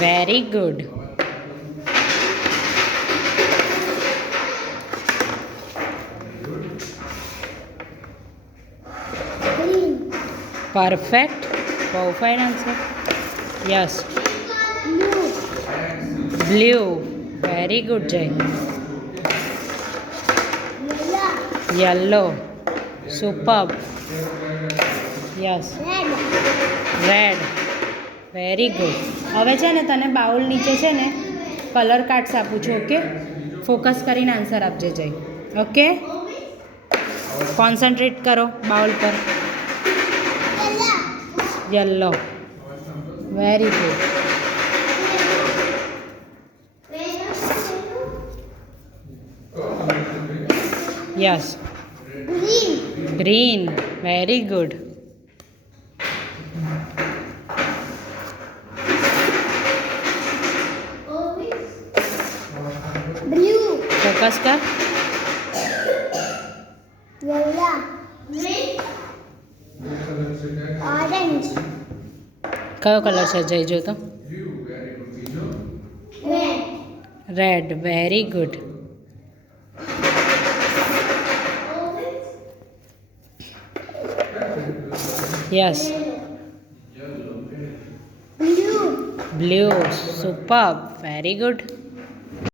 Very good. Green. Perfect. Wow, fine answer. Yes. Blue. Blue. Very good, Jay. Yellow. Yellow. Superb. Yes. Red. Red very good. હવે છે ને તને બાઉલ નીચે છે ને કલર કાર્ડ્સ આપું છું. ઓકે, ફોકસ કરીને આન્સર આપજે જય. ઓકે, કોન્સન્ટ્રેટ કરો બાઉલ પર. Yellow. Very good. Yes. Green. Green. Very good. Blue. Focus કર. Yellow. Orange. કયો કલર છે જય જો તો? Red. Red. Very good. Yes. Blue. Blue. Superb. Very good.